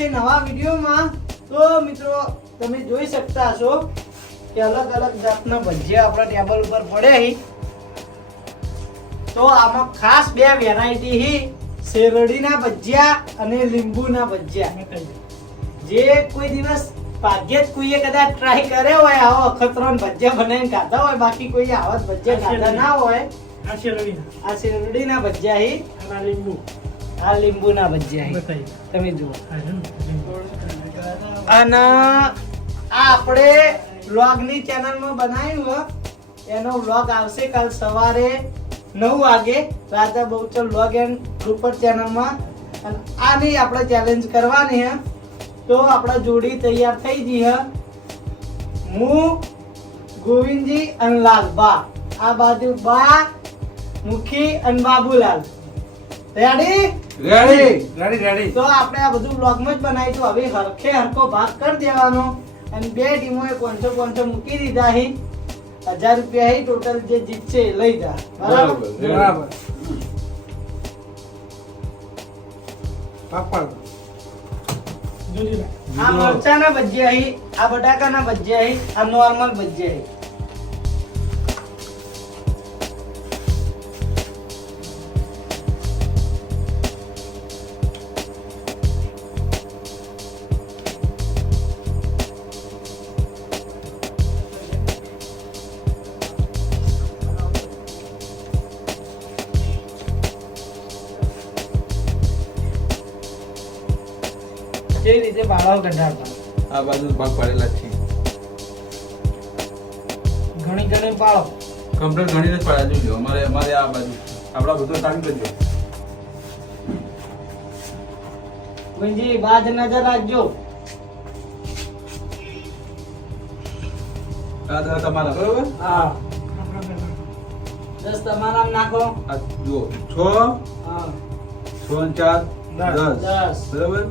છે નવા વિડીયોમાં. તો મિત્રો તમે જોઈ શકતા હશો કે અલગ અલગ જાતના ભજીયા આપણા ટેબલ ઉપર પડ્યા છે. તો આમાં ખાસ બે વેરાયટી છે, શેરડીના ભજીયા અને લીંબુના ભજીયા. જે કોઈ દિવસ ભાગ્યે જ કોઈએ કદાચ ટ્રાય કર્યો હોય આવો અખતરોન ભજીયા બનાવીને ખાધા હોય, બાકી કોઈ આવા જ ભજીયા ખાધા ના હોય. આ શેરડીના ભજીયા છે, આ લીંબુના ભજીયા છે. તમે જુઓ. અને આ આપણે વ્લોગની ચેનલમાં બનાવ્યું એનો વ્લોગ આવશે કાલ સવારે 9 વાગે રાજા બહુચર વ્લોગ એન્ડ ગ્રુપર ચેનલમાં. અને આની આપણે ચેલેન્જ કરવાની હે. તો આપણા જોડી તૈયાર થઈ ગઈ હે. હું, ગોવિંદજી અને લાલબા, આ બાજુ બા, મુખી અને બાબુલાલ. રેડી? રેડી. તો આપણે આ બધું વ્લોગમાં જ બનાવીશું. હવે હરખે હરખો ભાગ કરી દેવાનો. અને બે ટીમોએ 500 મૂકી દીધા છે. 1000 રૂપિયા છે ટોટલ. જે જીતશે એ લઈ જા. બરાબર. આ મરચાના ભજીયા છે, આ બટાકાના ભજીયા છે, આ નોર્મલ ભજીયા છે. કેવી રીતે બાળાઓ કઢાવતા? આ બાજુ ભાગ પાડેલા છે. ઘણી પાળો. કમ્પ્લીટ ગણીને જ પાડ્યા જોજો. અમારે આ બાજુ આપડા બધું ટાઈમ કરજો. ગોવિંદજી બાજ નજર રાખજો. આ દસ તમારા બરોબર. હા. 10 તમારા નાખો. આ જુઓ 6 હા. 6 અને 4 10 બરોબર.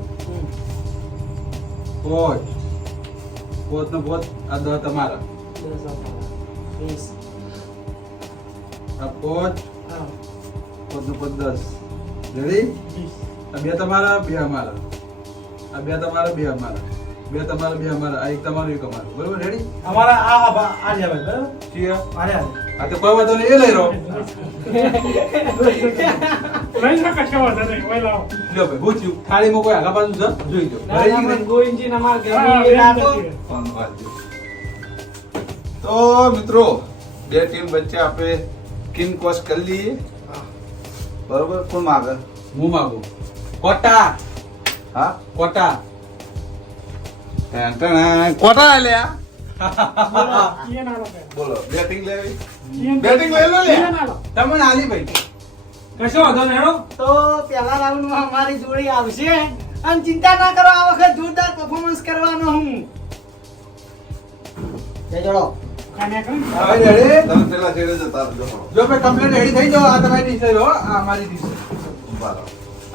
5 ને 5 આ 10 તમારા. 10 અમારા. 20. આ 5 હા. 5 ને 5 10. રેડી? આ બે તમારા, બે અમારા. આ બે તમારા, બે અમારા. બે તમારા, બે અમારા. આ એક તમારું, એક અમારું. બરોબર? રેડી? અમારા આ લે ભાઈ બરાબર છીએ. આને આ તો કોઈ વાંધો નહીં, એ લઈ રહ્યો. લઈ લો કશો વાંધો નહીં ઓય લાવો લ્યો ભાઈ, હું થયું? થાળીમાં કોઈ આગા પાછું છે? જોઈ લો. ગોવિંદજી અમાર હા, ઘરે રાખો. તો મિત્રો બે ટીમ વચ્ચે આપણે કિંગ કોસ કરી લઈએ. બરોબર. કોણ માગે? હું માગું. કોટા. હા, કોટા. કોટા લ્યા. ઈએ ના લો બોલો, બેટિંગ લેવી? ઈએ બેટિંગ લઈ લો લે. ના લો તમને આલી ભાઈ. કશો વાંધો નહીં હેડો તો પહેલા રાઉન્ડમાં અમારી જોડી આવશે. અને ચિંતા ના કરો, આ વખત જોરદાર પરફોર્મન્સ કરવાનો હું. જય જોડો. કાને કર હવે રેડી? તમે પેલા છેડે જતા રહો. જો ભાઈ કમ્પ્લીટ રેડી થઈ જાઓ. આ તમારી ડીશ લો. આ અમારી ડીશ.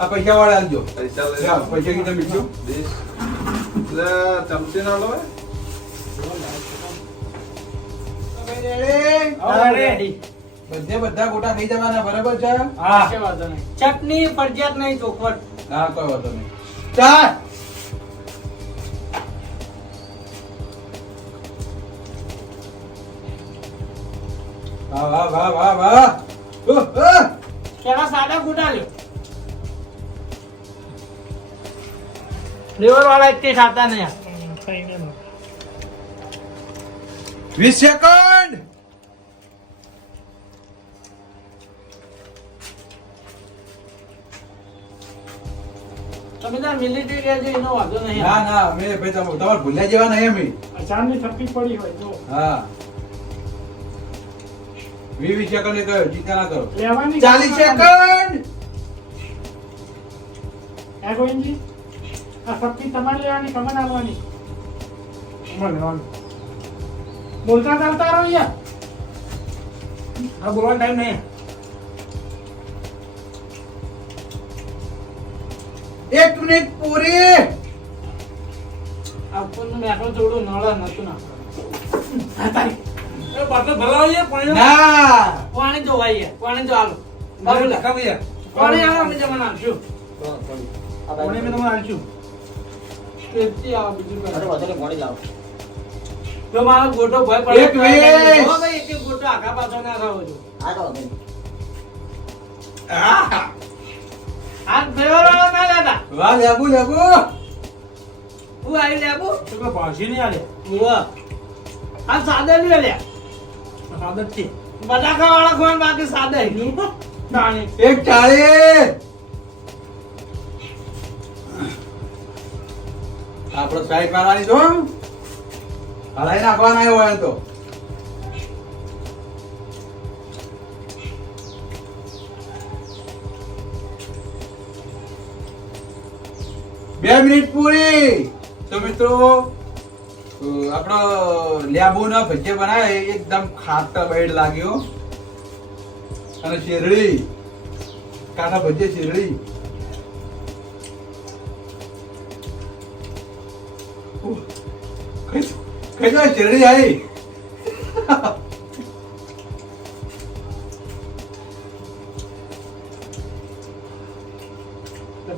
આ પૈસા વાળા આલજો. પૈસા કીધા મીઠું ડીશ. એટલે ચમચી ના લો. રેડી? બધા ગોટા થઈ જવાના. બરાબર છે? હા કશો વાંધો નહીં. ચટણી ફરજિયાત નહીં, ચોખવટ. હા, કોઈ વાંધો નહીં. ચાલ. વાહ. પેલા સાદા ગોટા લ્યો. ફ્લેવર વાળા એક ખાતા નહીં. થઈને લો 20 સેકન્ડ. તમે તાર મિલિટરી લેજો, એનો વાંધો નહીં. ના અમે ભાઈ તમારે ભૂલ્યા જેવા નહીં અમે. ચાંદની થપ્પી પડી હોય જો હા, 20 સેકન્ડ એ કયો ચિંતા ના કરો. લેવાની 40 સેકન્ડ. હે ગોવિંદજી આ થપ્પી તમારે લેવાની કમન આવવાની અમારે લેવાની બોલતા ચાલતા રહો યાર હા બોલવાનો ટાઈમ નહીં 1 મિનિટ પૂરી. આપણને મેઠો થોડું નળા નતું ના. હા તારી એ બાટલો ભરાવો યાર પાણી ના પાણી જોવાઈએ, પાણી જો હાલો. બાબુલા કામ યાર પાણી હાલો, અમે જમા નાખશું. પાણી મેં તમને આલશું પેપ્સી આવો બીજું અરે કઈ. વધારે મોડી લાવો. તો મારો ગોટો ભય પડે. એક વીસ. હો ભાઈ, એક ગોટો આખા પાછો ના ખાવો છો. આ તો હવે. આહ! આ ફ્લેવર વાળો ના લેતા. વાહ લેબુ લેબુ હું આવી લેબુ. તો કોઈ ભાજી નહીં આલે. ઉવા. આ સાદા નહીં લે. આદત છે. બટાકા વાળા ખોન બાકી સાદા નહીં. તાણી. 140 આપણો સાઈડ મારવાની જો હલાઈ નાખવાના આવ્યો હોય તો બે મિનિટ પૂરી તો મિત્રો આપણો લેબુના ભજીયા બનાવે એકદમ ખાટા બેડ લાગ્યો અને શેરડી કાના ભજીયા શેરડી કઈ તો શેરડી આવી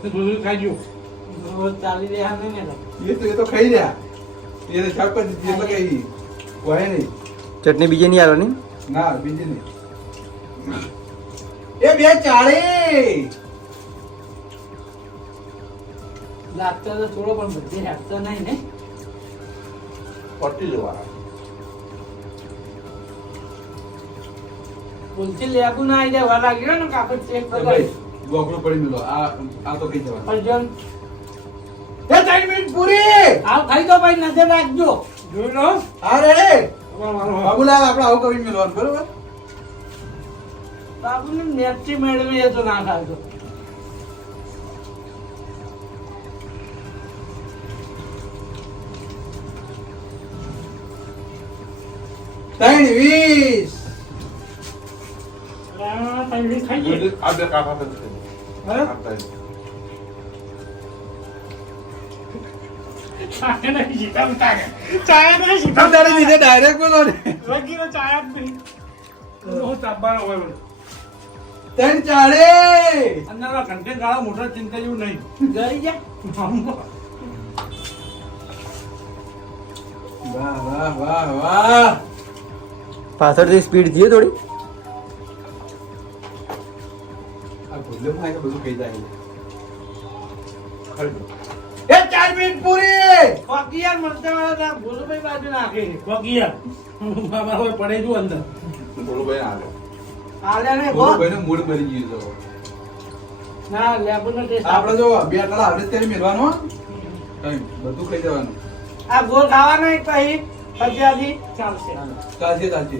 તો દૂધ ખાઈ ગયું. રોજ ચાલી રહ્યા નહીં ને. એ તો ખાઈ રહ્યા એ તો શાકભાજી એટલે કઈ હોય નહીં ચટણી બીજી નહીં આવવાની. ના બીજી નહીં એ 240 લાગતો તો થોડો પણ બધી લાગતો નહીં ને. પટી જવા બોલતી લેબુ ના આવી જાય વાર લાગ્યો ને કાપડ ચેક ભાઈ કરી. ગોખલો પડી મેલો આ તો કઈ જવાનું અર્જુન એ 3 મિનિટ પૂરી આવ ખાઈ દો ભાઈ, નજર રાખજો. જોઈ લો. અરે મારો બાબુલાલ આપણે આવું કરી મેલવાનું બરોબર બાબુને નેટથી મેળવી એ તો ના ખાજો. ત્રણ 20 તૈયારી ખાઈએ. ચાય નહીં જીતા ઉતારે. ચાય નહીં જીતા તારે દીધે ડાયરેક્ટ બોલો ને લગીને ચાય જ નહીં. હું તાપવાનો હોય બોલો. 340 અંદરના content ગાળા મોટા ચિંતા જેવું નહીં. ગળી જા. વાહ વાહ વાહ વાહ પાછળથી સ્પીડ થયો થોડી. આ ભૂલ્યો માં બધું કહી જાય એ 4 મિનિટ પૂરી બાકી યાર મરચા વાળા તા ભોલુભાઈ બાજુ નાખી. વગીયા. મારા હોય પડે છું અંદર. બોલુભાઈ આવે હાલ્યા ને ગો. બોલુભાઈ નું મૂડ મરી ગયું તો ના લેબુનો ટેસ્ટ આપણે જો બે તળા હવે તેલ મેળવાનો કઈ બધું ખાઈ જવાનું આ ગોળ ખાવાનો એક પછી ફજિયાજી ચાલશે. ચાલશે ચાલશે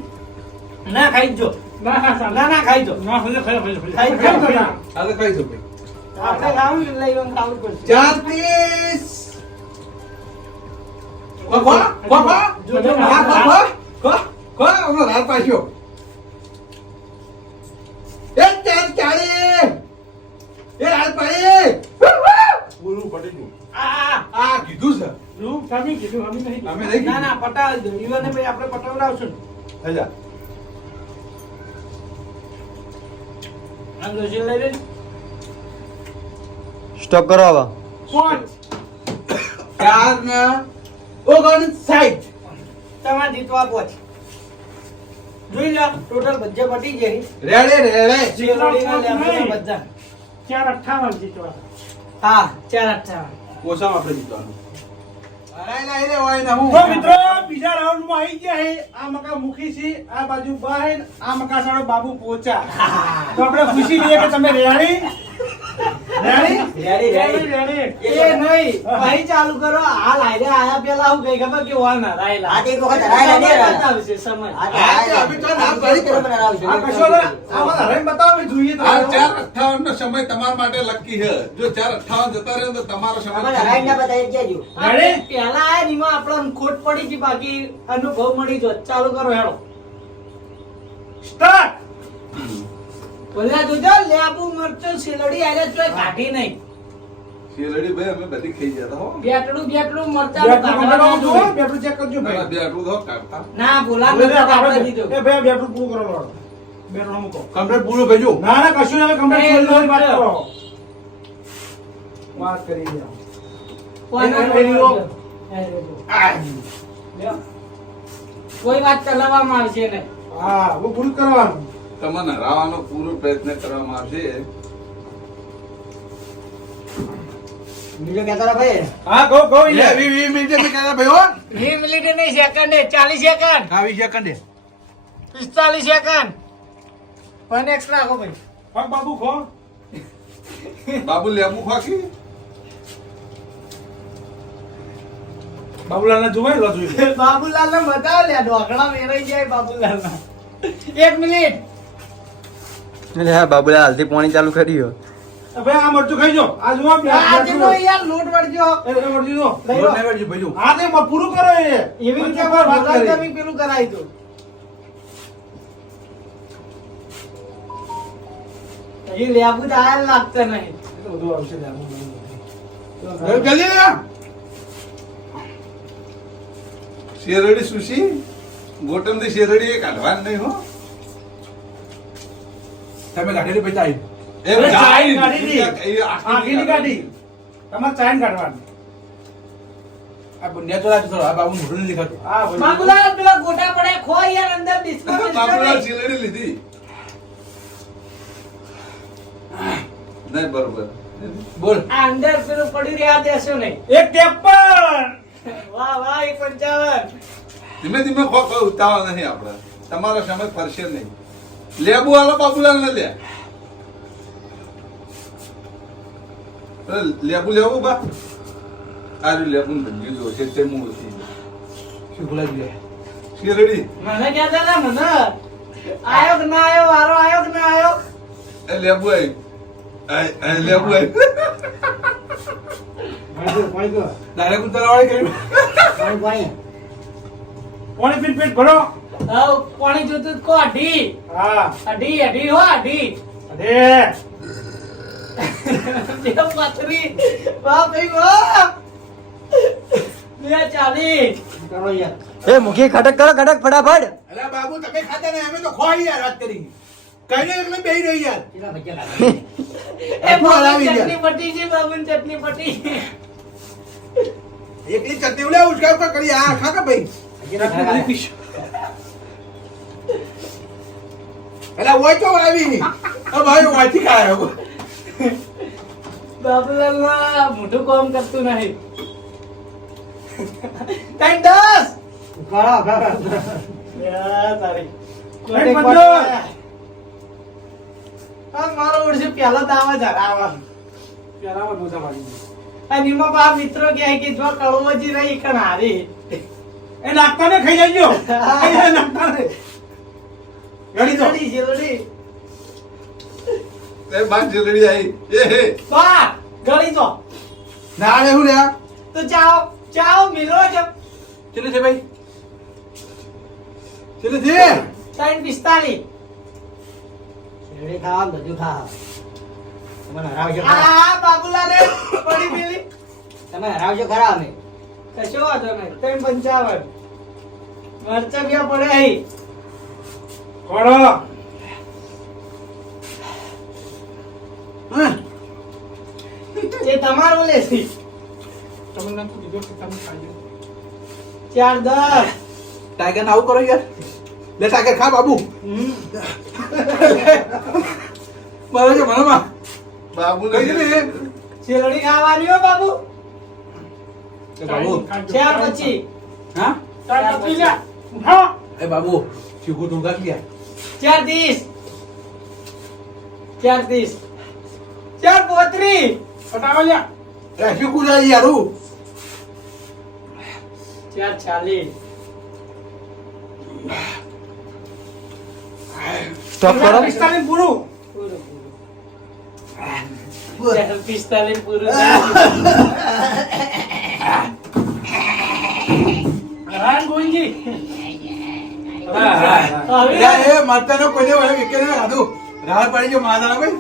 ના ખાઈ જો. ના ના ચાલ. ના ના ખાઈ જો. ના ખાઈ ખાઈ ખાઈ ખાઈ ખાઈ ખાઈ ખાઈ. હાલ ખાઈ દો ભાઈ આપણે ખાવું ને લઈ ખાવું પડશે. 4 હમણાં રાત પાછો એ 440 એ રાત પાડી બોલું પડી ગયું આ કીધું છે રૂમ સામી કીધું અમે નહીં. અમે નહીં ના ના પટાવી દો. ઈવને ભાઈ આપણે પટાવડાવશું ને. હજા આમ લોસી લઈ લેજો. સ્ટોપ કરો હવે. પાંચ. 4 ને 59 તમારે જીતવા પહોંચ. જોઈ લો ટોટલ બધે પટી જાય. રેડે શેરડીના લેબુના બધા. 458 જીતવા. હા 458. ઓછામાં આપણે જીતવાનું અરે નહીં રે હોય ના હું તો મિત્રો બીજા રાઉન્ડ માં આવી ગયા છે. આ મકા મુખી છે, આ બાજુ બાહેન, આ મકા સાડો બાબુ પોચા. તો આપણે પૂછી લઈએ કે તમે રેડી? રેડી? રેડી. એ નહીં ભાઈ ચાલુ કરો. હાલ આયરે આયા પેલા હું ગઈ ખબર કે ઓન હરાયેલા. આ તો એક વખત હરાયેલા નહીં હરાયેલા. બતાવશે સમય. આ તો અભી તો ના પડી કે બરાબર આવશે. આ કશો ને આમાં હરાઈને બતાવો જોઈએ તો. આ 4:58 નો સમય તમારા માટે લકી છે. જો 4:58 જતા રહે તો તમારો સમય આમાં હરાઈને ના બતાવી દેજો. રેડી? પેલા આયા ને એમાં આપણને ખોટ પડી ગઈ, બાકી અનુભવ મળી જો. ચાલુ કરો હેડો. સ્ટાર્ટ. બોલ્યા જોજો લેબુ મરચો શેરડી આલે તોય કાઢી નહીં. શેરડી ભાઈ અમે બધી ખાઈ જતા હો. બેટલું મરચા બેટરું બનાવો છો? બેટરું ચેક કરજો ના, ભાઈ. બે આટલું તો કાઢતા. ના બોલા બોલે નતા આપણે આપણે દીધો. એ ભાઈ બેટરું પૂરું કરો લો. બેટરું મૂકો. કમ્પ્લીટ પૂરું ભેજો ના ના કશું ના કમ્પ્લીટ એ કરી લો વાત લો. કરો. વાત કરી દે. કોઈ વાત ચલાવવામાં આવશે ને. હા હું પૂરું કરવાનું. તમને હરાવવાનો પૂરો પ્રયત્ન કરવામાં આવશે. બીજો કહેતા રહો ભાઈ. હા કહો કહો લે, યાર. 20 મિનિટે મેં કહેતા ભાઈ હો. 20 મિનિટ નહીં, સેકન્ડ 40 સેકન્ડ, હા 20 સેકન્ડ 45 સેકન્ડ. પણ એક્સ્ટ્રા રાખો ભાઈ. પગ બાબુ ખો. બાબુ લેબુ ખાકી બાબુલાલને જોવાય લો જોઈ. બાબુલાલ ને બતાવો લે, ઢોકળા વેરાઈ જાય બાબુલાલ ના. 1 મિનિટ. એટલે હા બાબુલા હાલથી પાણી ચાલુ કર્યું. ભાઈ આ મરચું ખાઈ જો. આ જુઓ આજે તો યાર લોટ વળજો. એ મરચું જો. લઈ લો. નહીં વળજો ભાઈ આ તે પૂરું કરો એ. એવી રીતે વરસાદ તમે પેલું કરાય તો. એ લેબુ તો આયા લાગતા નહીં. બધું આવશે ને. જલ્દી લે. શેરડી સુશી ગોટમ થી શેરડી એ કાઢવાની નહીં હો. તમે ગાડી પૈસા આવી એમ અરે, જાય ચાઈ કાઢી દી. એ આખીની કાઢી. તમારે ચાઈન કાઢવાનું. આ બુનિયા તો રાખજો આ બાબુ મોઢું નહીં દેખાતું. હા ભાઈ. બાબુલાલ પેલા ગોટા પડે ખો યાર અંદર ડિસ્કો બાબુલાલ શેરડી લીધી નહીં બરોબર. બોલ. આ અંદર પેલું પડી રહ્યા દેશો નહીં. 153. વાહ વાહ 55. ધીમે ધીમે ખો કોઈ ઉતાવળ નહીં આપણે. તમારો સમય ફરશે નહીં. લેબુ આલો બાબુલાલ ને લે. અરે, લેબુ લેવું બા. આ લેબુ ધંધ્યું જો છે તે મૂળ થી. શું બોલાવી લે. શેરડી મને કહેતા ને મને આયો કે ના આયો, વારો આયો કે ના આયો. એ લેબુ આવી. લેબુ આવી. પાણી દો. ડાયરેક્ટ ઉતારવાળી કરી. પાણી પાણી. પાણી પીને પેટ ભરો. હવે પાણી જોતું તો કો અઢી. હા. અઢી હો અઢી. અરે બે પાથરી. વાહ ભાઈ વાહ. 240. કરો યાર. એ મુખી ખટક કરો ખટક ફટાફટ. અરે બાબુ તમે ખાતા નહીં અમે તો ખોઈ યાર વાત કરી. કઈ નહીં એટલે બેહી રહી યાર. કેટલા ભજીયા લાગે? એ બાબુની ચટણી પટી છે, બાબુની ચટણી પટી. એકલી ચટણી ઉલે ઉસકા ઉપર કરી આ ખા કે ભાઈ. ભજીયા ખાવા. અલા ઓય તો આવી. ઓ ભાઈ વાંચી ખાયો. બાબુલાલ ના મોટું કામ કરતું નહીં. 10. કરો કરો. યા તારી. ભાઈ બંધો. આ મારો ઓળશે પહેલા દાવા ધરાવા. પેલામાં નોસા પાડી. અને એમાં બા મિત્રો કહે કે જો કળવજી રહી કણ હારી. એ નાખતા ને ખાઈ જાજો. એ નાખતા ને. ગાડી દો. જલ્દી જલ્દી. એ બાર શેરડી આવી. એ હે બા ગળી દો. ના રે હું રે. તો ચાઓ ચાઓ મિલો છો. ચલે છે ભાઈ. ચલે છે. 3:45. શેરડી ખાવા બધું ખાવા. તમે હરાવજો ખરા. આ બાબુલાને પડી પેલી. તમે હરાવજો ખરા અમે. કશો વાંધો નહીં. 3:55. મરચા બી પડે અહીં. ખોડો. એ તમારું લેસી. તમે નાખો કીધું કે તમે ખાઈ 4:10. ટાઈગર ને આવું કરો યાર. લે ટાઈગર ખા બાબુ. મારો છે મનમાં. બાબુ કઈ ને. શેરડી ખાવાની હો બાબુ. એ બાબુ. 4:25. હા. ચાલ પી જા. હા. એ બાબુ. ચીકુ તું ગાલ ગયા. 4:30. 4:30. 4:35. ફટાફટ જા. એ ચીકુ જાય યાર હું. 4:40. સ્ટોપ કરો. 45 પૂરું. પૂરું પૂરું. 45 પૂરું. રાન ગોવિંદજી. હવે યાર એ મરતા નો કોઈ દેવા વિકે ને આદુ. રાહ પડી જો માદા ભાઈ.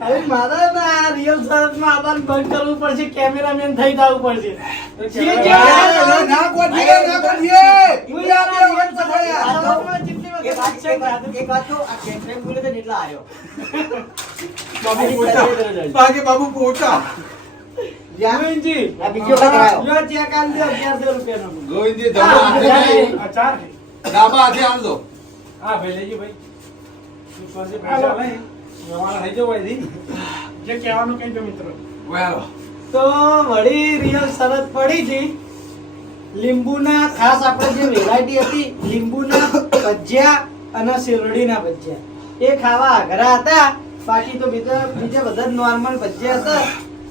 હવે મારા ના રિયલ શરતમાં આબાન બંધ કરવું પડશે, કેમેરામેન થઈ જવું પડશે. ના કોઠીએ ના કોઠીએ. એક વાત કહું, આ કેન્દ્રીય બોલે તો જેટલા આવ્યો. બાબુ પોતા. બાકી બાબુ પોતા. ગોવિંદજી, આ બીજો વખત આવ્યો. લ્યો ચેક આલ દો 1100 રૂપિયાનો. ગોવિંદજી જમા હાથે નહીં. આ ચાર છે. ડાબા હાથે આલ દો. હા ભાઈ લેજો ભાઈ તું પાસે પૈસા લઈ વ્યવહાર થઈ જવો એથી જે કહેવાનું કહી દો મિત્રો. વેલો તો વળી રિયલ શરત પડી છે. લીંબુના ખાસ આપણે જે વેરાયટી હતી લીંબુના ભજીયા અને શેરડીના ભજીયા એ ખાવા આઘરા હતા. બાકી તો બીજા બધા નોર્મલ ભજીયા હતા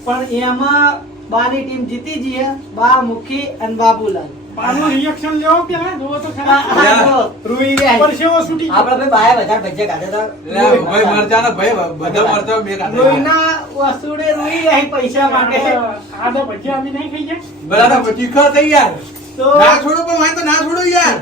પણ એમાં બાની ટીમ જીતી જઈએ. બા મુખી અને બાબુલાલ. પાનું રિએક્શન લેવો પેલા જોવો તો ખરા. આ જો, રૂઈ રહ્યા. પરસેવો છૂટી ગયો. આપણે ભાઈ બાયા વધારે ભજીયા ખાધા હતા. ભાઈ મરચાના ભાઈ બધા મરચા બે કાઢે રૂઈના વસુડે રૂઈ રહી પૈસા માટે. આ તો ભજીયા અમે નહીં ખાઈ ગયા. બરાબર પછી ખા થઈ યાર તો ના છોડો પણ વાય તો ના છોડો યાર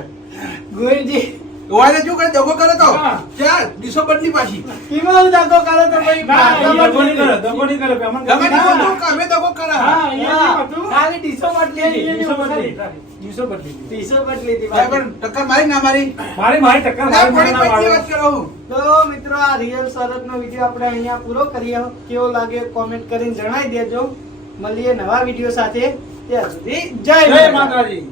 ગોવિંદજી વાયને શું કરે દગો કરે તો હા. ચાલ ડીસો બદલી પાછી એમાં હું દાખો કરો તો ભાઈ ના, ભાગો એ બદલી. દગો નહીં કરે, અમને ગમે તે ના. બોલતો કામે દગો કરે હા, એ હા, નહીં હતું. ખાલી ડીસો બદલી હતી. દિવસો બદલી. દિવસો બદલી. ડીસો બદલી હતી ભાઈ પણ ટક્કર મારી ના મારી મારી ટક્કર ના મારી પડી ના પછી વાળો. વાત કરો હું તો મિત્રો આ રિયલ શરતનો વિડીયો આપણે અહીંયા પૂરો કરીએ. કેવો લાગે કોમેન્ટ કરીને જણાવી દેજો. મળીએ નવા વિડીયો સાથે. ત્યાં સુધી જય જય માતા. માતાજી